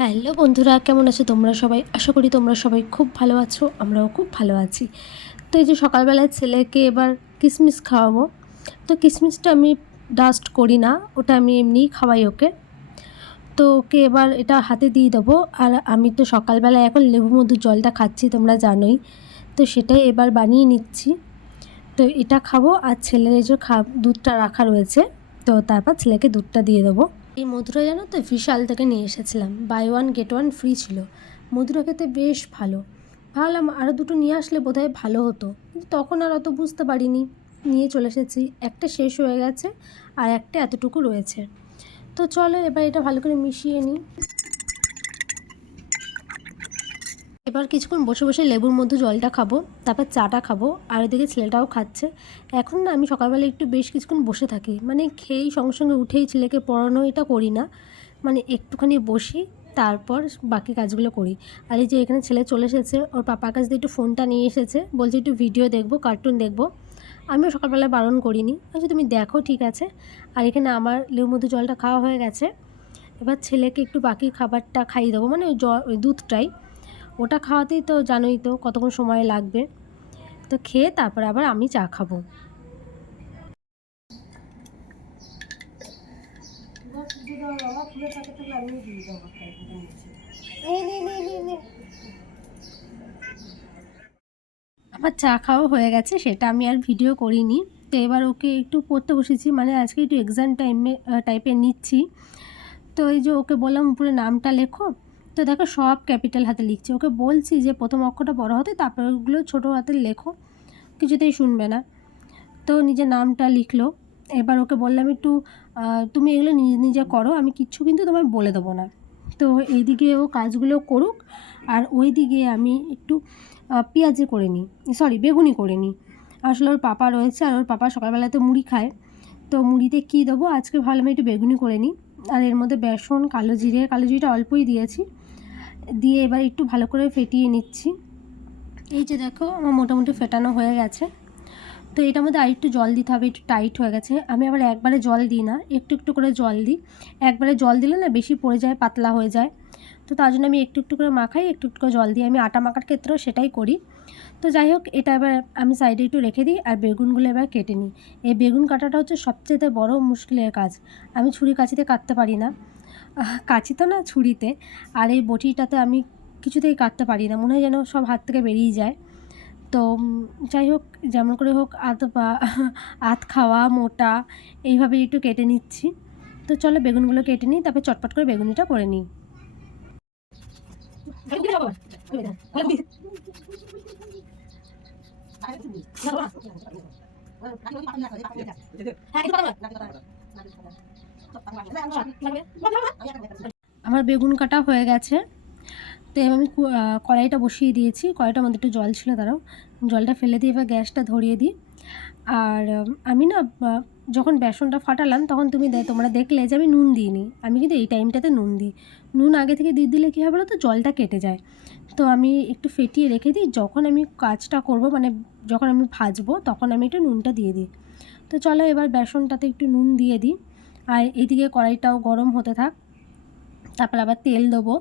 Hello বন্ধুরা, কেমন আছো তোমরা সবাই? আশা করি তোমরা সবাই খুব ভালো আছো, আমরাও খুব ভালো আছি। তো এই যে সকালবেলায় ছেলেকে এবার কিশমিশ খাওয়াবো। তো কিশমিশটা আমি ডাস্ট করি না, ওটা আমি এমনিই খাওয়াই ওকে। তো ওকে এবার এটা হাতে দিয়ে দেবো। আর আমি তো সকালবেলায় এখন লেবু মধুর জলটা খাচ্ছি, তোমরা জানোই। তো সেটাই এবার বানিয়ে নিচ্ছি। তো এটা খাবো, আর ছেলের এই যে দুধটা রাখা রয়েছে, তো তারপর ছেলেকে দুধটা দিয়ে দেবো। এই মধুরা জানো তো বিশাল থেকে নিয়ে এসেছিলাম, buy one get one free ছিল। মধুরা খেতে বেশ ভালো। ভাবলাম আরও দুটো নিয়ে আসলে বোধহয় ভালো হতো, কিন্তু তখন আর অত বুঝতে পারিনি, নিয়ে চলে এসেছি। একটা শেষ হয়ে গেছে আর একটা এতটুকু রয়েছে। তো চলো এবার এটা ভালো করে মিশিয়ে নিই। এবার কিছুক্ষণ বসে বসে লেবুর মধ্যে জলটা খাবো, তারপর চাটা খাবো, আর ওদিকে ছেলেটাও খাচ্ছে। এখন না আমি সকালবেলা একটু বেশ কিছুক্ষণ বসে থাকি, মানে খেয়েই সঙ্গে সঙ্গে উঠেই ছেলেকে পড়ানো এটা করি না, মানে একটুখানি বসি, তারপর বাকি কাজগুলো করি। আর এই যে এখানে ছেলে চলে এসেছে, ওর পাপার কাছ দিয়ে একটু ফোনটা নিয়ে এসেছে, বলছে একটু ভিডিও দেখবো, কার্টুন দেখবো। আমিও সকালবেলায় বারণ করিনি, আচ্ছা তুমি দেখো ঠিক আছে। আর এখানে আমার লেবুর মধ্যে জলটা খাওয়া হয়ে গেছে। এবার ছেলেকে একটু বাকি খাবারটা খাইয়ে দেবো, মানে ওই দুধটাই। ওটা খাওয়াতেই তো জানোই তো কতক্ষণ সময় লাগবে। তো খেয়ে তারপর আবার আমি চা খাবো। আমার চা খাওয়া হয়ে গেছে, সেটা আমি আর ভিডিও করিনি। তো এবার ওকে একটু পড়তে বসেছি, মানে আজকে একটু এক্সাম টাইপের নিচ্ছি। তো এই যে ওকে বললাম উপরে নামটা লেখো, তো দেখো সব ক্যাপিটাল হাতে লিখছে। ওকে বলছি যে প্রথম অক্ষরটা বড় হতে, তারপর ওগুলো ছোটো হাতে লেখো, কিছুতেই শুনবে না। তো নিজের নামটা লিখলো। এবার ওকে বললাম একটু তুমি এগুলো নিজে নিজে করো, আমি কিচ্ছু কিন্তু তোমায় বলে দেবো না। তো এইদিকে ও কাজগুলো করুক, আর ওই দিকে আমি একটু পেঁয়াজি করে নিই, সরি বেগুনি করে নিই। আসলে ওর পাপা রয়েছে, আর ওর পাপা সকালবেলাতে মুড়ি খায়। তো মুড়িতে কী দেবো, আজকে ভাবলাম একটু বেগুনি করে নিই। আর এর মধ্যে বেসন, কালো জিরেটা অল্পই দিয়েছি, দিয়ে এবার একটু ভালো করে ফেটিয়ে নিচ্ছি। এই যে দেখো আমার মোটামুটি ফেটানো হয়ে গেছে। তো এটার মধ্যে আরেকটু জল দিতে হবে, একটু টাইট হয়ে গেছে। আমি আবার একবারে জল দিই না, একটু একটু করে জল দিই। একবারে জল দিলে না বেশি পড়ে যায়, পাতলা হয়ে যায়। তো তার জন্য আমি একটু একটু করে মাখাই, একটু একটু করে জল দিই। আমি আটা মাখার ক্ষেত্রেও সেটাই করি। তো যাই হোক, এটা এবার আমি সাইডে একটু রেখে দিই, আর বেগুনগুলো এবার কেটে নিই। এই বেগুন কাটাটা হচ্ছে সবচেয়ে বড় মুশকিলের কাজ। আমি ছুরি কাঁচিতে কাটতে পারি না, কাঁচি তো না, ছুরিতে। আর এই বটিটাতে আমি কিছুতেই কাটতে পারি না, মনে হয় যেন সব হাত থেকে বেরিয়ে যায়। তো যাই হোক, যেমন করে হোক আধ খাওয়া মোটা এইভাবে একটু কেটে নিচ্ছি। তো চলো বেগুনগুলো কেটে নিই, তারপর চটপট করে বেগুনিটা করে নিই। আমার বেগুন কাটা হয়ে গেছে। তো এবার আমি কড়াইটা বসিয়ে দিয়েছি, কড়াইটার মধ্যে একটু জল ছিল, তারাও জলটা ফেলে দিয়ে এবার গ্যাসটা ধরিয়ে দিই। আর আমি না যখন বেসনটা ফাটালাম তখন তোমরা দেখলে যে আমি নুন দিইনি। আমি কিন্তু এই টাইমটাতে নুন দিই। নুন আগে থেকে দিয়ে দিলে কী হয় বলো তো, জলটা কেটে যায়। তো আমি একটু ফেটিয়ে রেখে দিই, যখন আমি কাজটা করব, মানে যখন আমি ভাজবো, তখন আমি একটু নুনটা দিয়ে দিই। তো চলো এবার বেসনটাতে একটু নুন দিয়ে দিই, আর এইদিকে কড়াইটাও গরম হতে থাক। তারপর আবার তেল দেবো।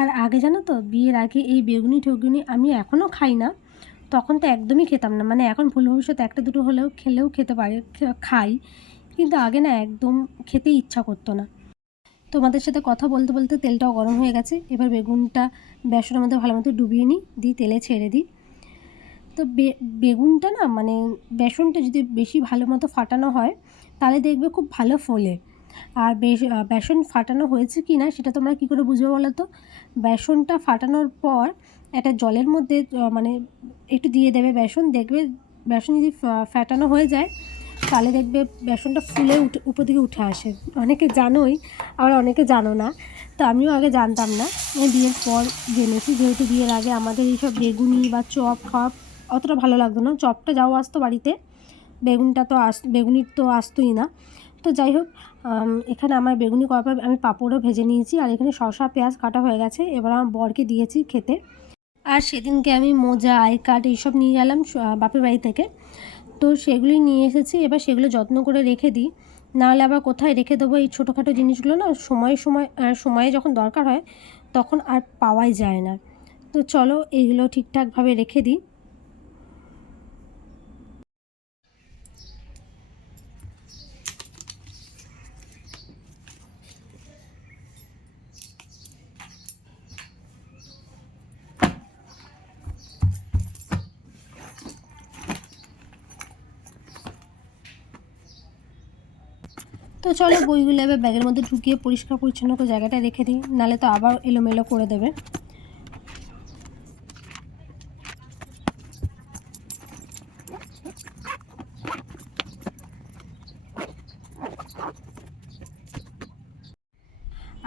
আর আগে জানো তো, বিয়ের আগে এই বেগুনি ঠেগুনি আমি এখনও খাই না, তখন তো একদমই খেতাম না। মানে এখন ভুল ভবিষ্যতে একটা দুটো খেলেও খেতে পারে, খাই, কিন্তু আগে না একদম খেতেই ইচ্ছা করতো না। তোমাদের সাথে কথা বলতে বলতে তেলটাও গরম হয়ে গেছে। এবার বেগুনটা বেসনের মধ্যে ভালো মতো ডুবিয়ে নিই, দিয়ে তেলে ছেড়ে দিই। তো বেগুনটা না, মানে বেসনটা যদি বেশি ভালো মতো ফাটানো হয়, তাহলে দেখবে খুব ভালো ফোলে। আর বেসন ফাটানো হয়েছে কি না সেটা তোমরা কী করে বুঝবে বলো তো? বেসনটা ফাটানোর পর একটা জলের মধ্যে মানে একটু দিয়ে দেবে বেসন, দেখবে বেসন যদি ফ্যাটানো হয়ে যায়, তাহলে দেখবে বেসনটা ফুলে উপর দিকে উঠে আসে। অনেকে জানোই, আবার অনেকে জানো না। তো আমিও আগে জানতাম না, বিয়ের পর জেনেছি। যেহেতু বিয়ের আগে আমাদের এইসব বেগুনি বা চপ খাওয়া অতটা ভালো লাগতো না। চপটা যাও আসতো বাড়িতে, বেগুনির তো আসতোই না। তো যাই হোক, এখানে আমার বেগুনি করার পর আমি পাঁপড়ও ভেজে নিয়েছি, আর এখানে শসা পেঁয়াজ কাটা হয়ে গেছে। এবার আমার বরকে দিয়েছি খেতে। আর সেদিনকে আমি মোজা, আই কার্ড এইসব নিয়ে গেলাম বাপের বাড়ি থেকে। তো সেগুলোই নিয়ে এসেছি, এবার সেগুলো যত্ন করে রেখে দিই। নাহলে আবার কোথায় রেখে দেবো এই ছোটোখাটো জিনিসগুলো না সময়ে যখন দরকার হয় তখন আর পাওয়াই যায় না। তো চলো এইগুলো ঠিকঠাকভাবে রেখে দিই। তো চলো বইগুলো এবার ব্যাগের মধ্যে ঢুকিয়ে পরিষ্কার পরিচ্ছন্ন করে জায়গাটা রেখে দিই, নাহলে তো আবার এলোমেলো করে দেবে।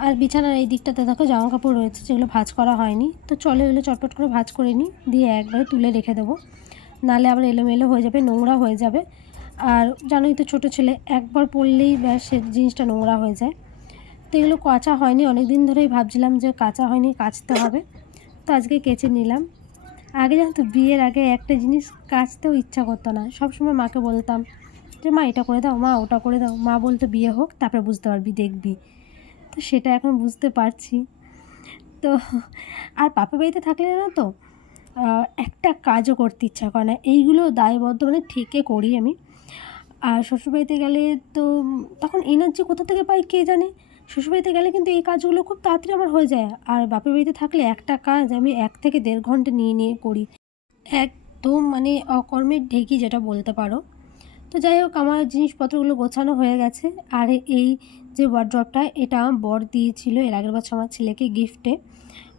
আর বিছানার এই দিকটাতে দেখো জামা কাপড় রয়েছে যেগুলো ভাঁজ করা হয়নি। তো চলো এগুলো চটপট করে ভাঁজ করে নিই, দিয়ে একবারে তুলে রেখে দেবো, নাহলে আবার এলোমেলো হয়ে যাবে, নোংরা হয়ে যাবে। আর জানোই তো ছোটো ছেলে, একবার পরলেই ব্যাস সে জিনিসটা নোংরা হয়ে যায়। তো এগুলো কাচা হয়নি, অনেক দিন ধরেই ভাবছিলাম যে কাচা হয়নি, কাচতে হবে। তো আজকে কেচে নিলাম। আগে জানো তো বিয়ের আগে একটা জিনিস কাচতেও ইচ্ছা করতো না, সবসময় মাকে বলতাম যে মা এটা করে দাও, মা ওটা করে দাও। মা বলতো বিয়ে হোক তারপরে বুঝতে পারবি, দেখবি। তো সেটা এখন বুঝতে পারছি। তো আর বাপের বাড়িতে থাকলে না তো একটা কাজও করতে ইচ্ছা করে না, এইগুলো দায়বদ্ধ মানে ঠিকই করি আমি। আর শ্বশুরবাড়িতে গেলে তো তখন এনার্জি কোথা থেকে পাই কে জানে। শ্বশুরবাড়িতে গেলে কিন্তু এই কাজগুলো খুব তাড়াতাড়ি আমার হয়ে যায়, আর বাপের বাড়িতে থাকলে একটা কাজ আমি 1 থেকে 1.5 ঘন্টা নিয়ে করি, একদম মানে অকর্মের ঢেকি যেটা বলতে পারো। তো যাই হোক, আমার জিনিসপত্রগুলো গোছানো হয়ে গেছে। আর এই যে ওয়ার্ড্রপটা, এটা আমার বর দিয়েছিল এর আগের বছর আমার ছেলেকে গিফটে,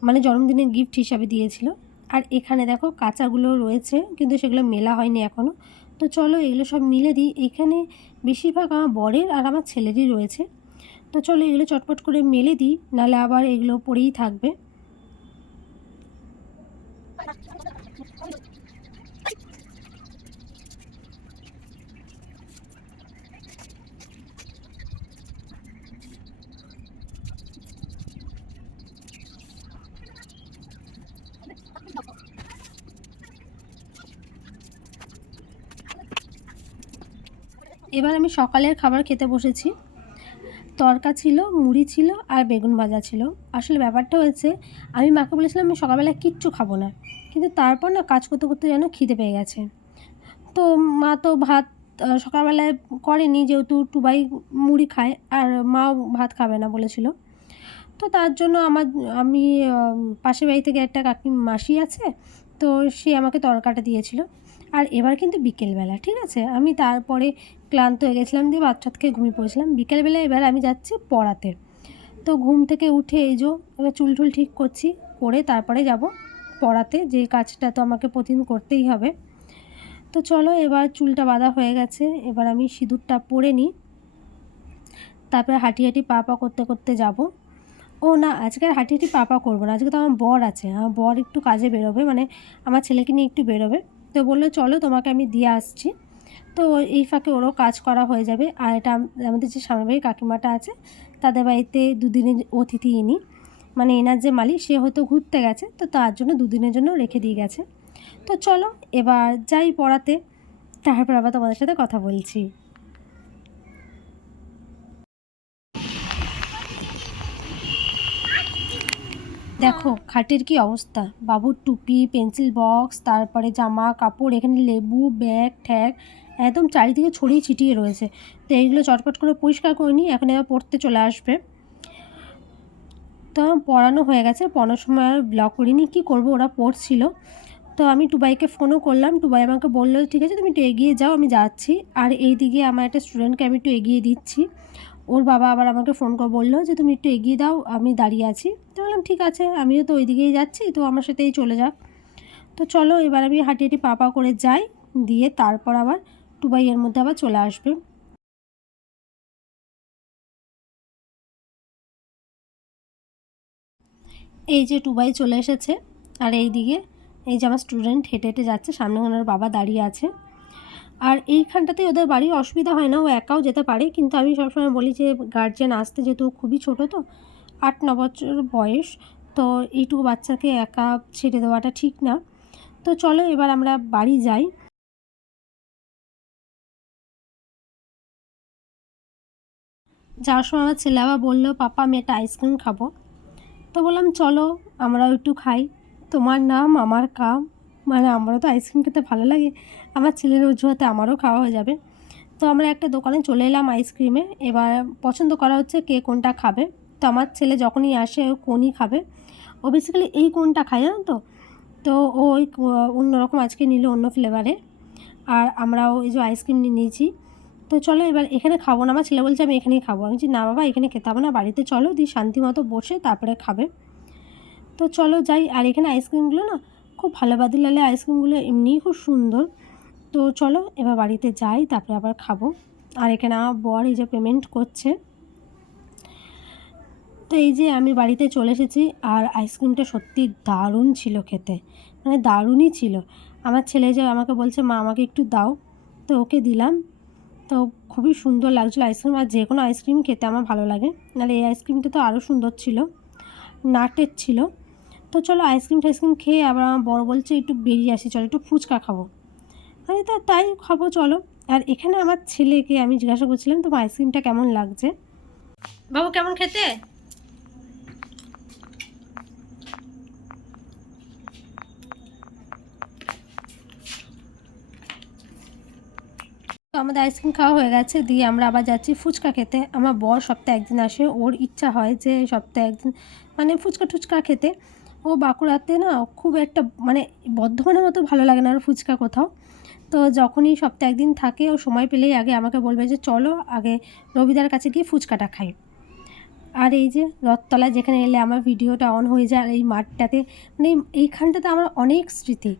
মানে জন্মদিনের গিফট হিসাবে দিয়েছিল। আর এখানে দেখো কাঁচাগুলো রয়েছে কিন্তু সেগুলো মেলা হয়নি এখনও। তো চলো এগুলো সব মিলে দিই। এখানে বেশিরভাগ আমার বরের আর আমার ছেলেরই রয়েছে। তো চলো এগুলো চটপট করে মেলে দিই, নাহলে আবার এগুলো পড়েই থাকবে। এবার আমি সকালের খাবার খেতে বসেছি। তরকা ছিল, মুড়ি ছিল আর বেগুন ভাজা ছিল। আসলে ব্যাপারটা হয়েছে, আমি মাকে বলেছিলাম আমি সকালবেলায় কিচ্ছু খাবো না, কিন্তু তারপর না কাজ করতে করতে যেন খিদে পেয়ে গেছে। তো মা তো ভাত সকালবেলায় করেনি, যেহেতু টুবাই মুড়ি খায় আর মাও ভাত খাবে না বলেছিল। তো তার জন্য আমি পাশের বাড়ি থেকে একটা মাসি আছে, তো সে আমাকে তরকাটা দিয়েছিল। আর এবার কিন্তু বিকেলবেলা, ঠিক আছে, আমি তারপরে ক্লান্ত হয়ে গেছিলাম, দিয়ে বাচ্চা থেকে ঘুমিয়ে পড়েছিলাম। বিকেলবেলা এবার আমি যাচ্ছি পড়াতে। তো ঘুম থেকে উঠে এই যে এবার চুল টুল ঠিক করছি, করে তারপরে যাব পড়াতে, যে কাজটা তো আমাকে প্রতিদিন করতেই হবে। তো চলো এবার চুলটা বাঁধা হয়ে গেছে, এবার আমি সিঁদুরটা পরে নিই, তারপরে হাঁটি হাঁটি পা পা করতে করতে যাব। ও না, আজকে আর হাঁটি হাঁটি পা পা করবো না, আজকে তো আমার বর আছে, আমার বর একটু কাজে বেরোবে, মানে আমার ছেলেকে নিয়ে একটু বেরোবে। তো বললো চলো তোমাকে আমি দিয়ে আসছি। তো এই ফাঁকে ওরও কাজ করা হয়ে যাবে। আর এটা আমাদের যে সামনের বাড়ির কাকিমাটা আছে, তাদের বাড়িতে দুদিনের অতিথি ইনি, মানে এনার যে মালিক সে হয়তো ঘুরতে গেছে, তো তার জন্য দুদিনের জন্য রেখে দিয়ে গেছে। তো চলো এবার যাই পড়াতে, তারপর আবার তোমাদের সাথে কথা বলছি। দেখো খাটের কি অবস্থা, বাবুর টুপি, পেন্সিল বক্স, তারপরে জামা কাপড়, এখানে লেবু, ব্যাগ ট্যাগ একদম চারিদিকে ছড়িয়ে ছিটিয়ে রয়েছে। তো এইগুলো চটপট করে পরিষ্কার করে নিই, এখন এবার পড়তে চলে আসবে। তো পড়ানো হয়ে গেছে, পড়ানোর সময় আর ব্লগ করিনি, কী করবো, ওরা পড়ছিল। তো আমি টুবাইকে ফোনও করলাম, টুবাই আমাকে বললো ঠিক আছে তুমি একটু এগিয়ে যাও, আমি যাচ্ছি। আর এই দিকে আমার একটা স্টুডেন্টকে আমি একটু এগিয়ে দিচ্ছি। ওর বাবা আবার আমাকে ফোন করে বললো যে তুমি একটু এগিয়ে দাও, আমি দাঁড়িয়ে আছি। তো বললাম ঠিক আছে, আমিও তো ওই দিকেই যাচ্ছি, তো আমার সাথেই চলে যাক। তো চলো এবার আমি হাঁটি হাঁটি পা পা করে যাই, দিয়ে তারপর আবার টুবাই এর মধ্যে আবার চলে আসবে। এই যে টুবাই চলে এসেছে, আর এই দিকে এই যে আমার স্টুডেন্ট হেঁটে হেঁটে যাচ্ছে, সামনে ওনার বাবা দাঁড়িয়ে আছে। আর এইখানটাতে ওদের বাড়ির অসুবিধা হয় না, ও একাও যেতে পারে, কিন্তু আমি সবসময় বলি যে গার্জিয়ান আসতে, যেহেতু খুবই ছোটো, তো 8-9 বছর বয়স, তো এইটুকু বাচ্চাকে একা ছেড়ে দেওয়াটা ঠিক না। তো চলো এবার আমরা বাড়ি যাই। যাওয়ার সময় আমার ছেলে আবার বললো, পাপা আমি একটা আইসক্রিম খাবো। তো বললাম চলো আমরাও একটু খাই, তোমার নাম আমার কাম, মানে আমারও তো আইসক্রিম খেতে ভালো লাগে, আমার ছেলের অজুহাতে আমারও খাওয়া হয়ে যাবে। তো আমরা একটা দোকানে চলে এলাম আইসক্রিমে। এবার পছন্দ করা হচ্ছে কে কোনটা খাবে। তো আমার ছেলে যখনই আসে ও কোনই খাবে, ও বেসিক্যালি এই কোনটা খায়, জানো তো। তো ও ওই অন্যরকম আজকে নিল, অন্য ফ্লেভারে। আর আমরাও এই যে আইসক্রিম নিয়ে নিয়েছি। তো চলো এবার এখানে খাবো না, আমার ছেলে বলছে আমি এখানেই খাবো। আমি বলছি না বাবা, এখানে খেতে হবে না, বাড়িতে চলো, দিয়ে শান্তি মতো বসে তারপরে খাবে। তো চলো যাই। আর এখানে আইসক্রিমগুলো না খুব ভালো, বাদিলালে আইসক্রিমগুলো এমনিই খুব সুন্দর। তো চলো এবার বাড়িতে যাই, তারপরে আবার খাবো। আর এখানে আমার বর এই যে পেমেন্ট করছে। তো এই যে আমি বাড়িতে চলে এসেছি, আর আইসক্রিমটা সত্যি দারুণ ছিল খেতে, মানে দারুণই ছিল। আমার ছেলে যে আমাকে বলছে মা আমাকে একটু দাও, তো ওকে দিলাম। তো খুবই সুন্দর লাগছিলো আইসক্রিম, আর যে কোনো আইসক্রিম খেতে আমার ভালো লাগে, নাহলে এই আইসক্রিমটা তো আরও সুন্দর ছিল, নাটের ছিল। তো চলো আইসক্রিম টাইসক্রিম খেয়ে আবার আমার বড় বলছে একটু বেরিয়ে আসি, চলো একটু ফুচকা খাবো। আমি তো তাই খাবো চলো। আর এখানে আমার ছেলেকে আমি জিজ্ঞাসা করছিলাম তোমার আইসক্রিমটা কেমন লাগছে, বাবু কেমন খেতে। তো আমাদের আইসক্রিম খাওয়া হয়ে গেছে, দিয়ে আমরা আবার যাচ্ছি ফুচকা খেতে। আমার বর সপ্তাহে একদিন আসে, ওর ইচ্ছা হয় যে সপ্তাহে একদিন মানে ফুচকা টুচকা খেতে। ও বাঁকুড়াতে না খুব একটা মানে বর্ধমানের মতো ভালো লাগে না ওর ফুচকা কোথাও। তো যখনই সপ্তাহে একদিন থাকে, ও সময় পেলেই আগে আমাকে বলবে যে চলো আগে রবিদার কাছে গিয়ে ফুচকাটা খাই। আর এই যে রথতলায় যেখানে এলে আমার ভিডিওটা অন হয়ে যায়, আর এই মাঠটাতে মানে এইখানটাতে আমার অনেক স্মৃতি,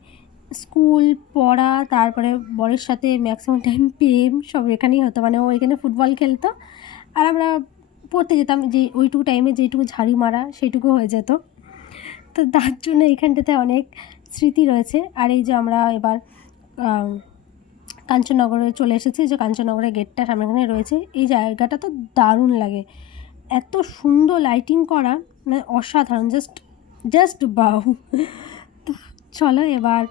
স্কুল পড়া, তারপরে বরের সাথে ম্যাক্সিমাম টাইম প্রেম সব এখানেই হতো। মানে ও এখানে ফুটবল খেলতো, আর আমরা পড়তে যেতাম, যে ওইটুকু টাইমে যেইটুকু ঝাড়ি মারা সেইটুকু হয়ে যেত। তো তার জন্য এইখানটাতে অনেক স্মৃতি রয়েছে। আর এই যে আমরা এবার কাঞ্চননগরে চলে এসেছি, যে কাঞ্চননগরের গেটটা সামনেখানে রয়েছে। এই জায়গাটা তো দারুণ লাগে, এত সুন্দর লাইটিং করা, মানে অসাধারণ, জাস্ট বাউ। তো চলো এবার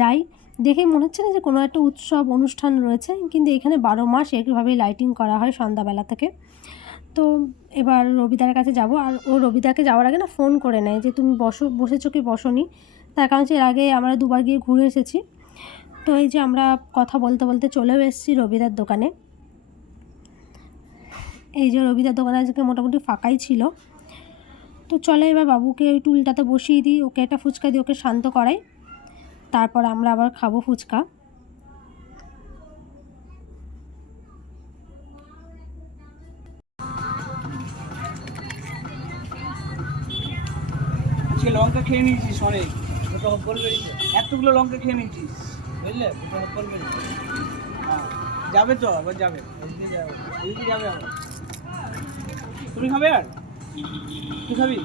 যাই। দেখে মনে হচ্ছে না যে কোনো একটা উৎসব অনুষ্ঠান রয়েছে, কিন্তু এখানে 12 মাস একইভাবেই লাইটিং করা হয় সন্ধ্যাবেলা থেকে। তো এবার রবিদার কাছে যাব, আর ও রবিদাকে যাওয়ার আগে না ফোন করে নেয় যে তুমি বসেছো কি বসোনি, তার কারণ হচ্ছে এর আগে আমরা দুবার গিয়ে ঘুরে এসেছি। তো এই যে আমরা কথা বলতে বলতে চলেও এসেছি রবিদার দোকানে। এই যে রবিদার দোকানে আজকে মোটামুটি ফাঁকাই ছিল। তো চলে এবার বাবুকে ওই টুলটাতে বসিয়ে দিই, ওকে একটা ফুচকা দিয়ে ওকে শান্ত করাই, তারপর আমরা আবার খাবো ফুচকা। আজকে লঙ্কা খেয়ে নিয়েছিস অনেক, এতগুলো লঙ্কা খেয়ে নিয়েছিস বুঝলে, যাবে তো আবার যাবে, ওইদিকে যাবে আবার। তুমি খাবে আর তুই খাবি?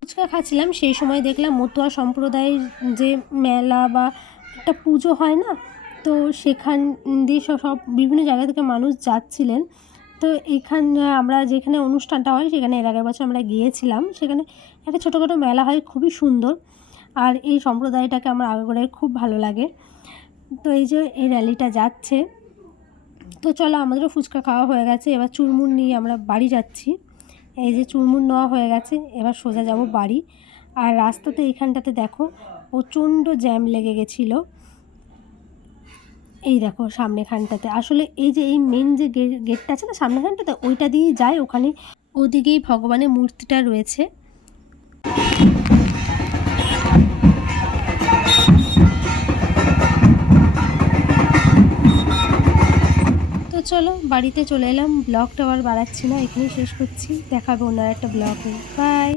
ফুচকা খাচ্ছিলাম, সেই সময় দেখলাম মতুয়া সম্প্রদায়ের যে মেলা বা একটা পুজো হয় না, তো সেখান দিয়ে সব বিভিন্ন জায়গা থেকে মানুষ যাচ্ছিলেন। তো এখানে আমরা যেখানে অনুষ্ঠানটা হয় সেখানে এর আগের বছর আমরা গিয়েছিলাম, সেখানে একটা ছোটোখাটো মেলা হয়, খুবই সুন্দর। আর এই সম্প্রদায়টাকে আমার আগে খুব ভালো লাগে। তো এই যে এই র্যালিটা যাচ্ছে। তো চলো আমাদেরও ফুচকা খাওয়া হয়ে গেছে, এবার চুরমুর নিয়ে আমরা বাড়ি যাচ্ছি। এই যে চুরমুর নেওয়া হয়ে গেছে, এবার সোজা যাব বাড়ি। আর রাস্তাতে এইখানটাতে দেখো প্রচণ্ড জ্যাম লেগে গেছিলো। এই দেখো সামনেখানটাতে, আসলে এই যে এই মেন যে গেটটা আছে না সামনেখানটাতে, ওইটা দিয়েই যায় ওখানে, ওদিকেই ভগবানের মূর্তিটা রয়েছে। তো চলো বাড়িতে চলে এলাম, ব্লগটা আবার বাড়াচ্ছি না, এখানেই শেষ করছি, দেখাবে অন্য একটা ব্লগে। বাই।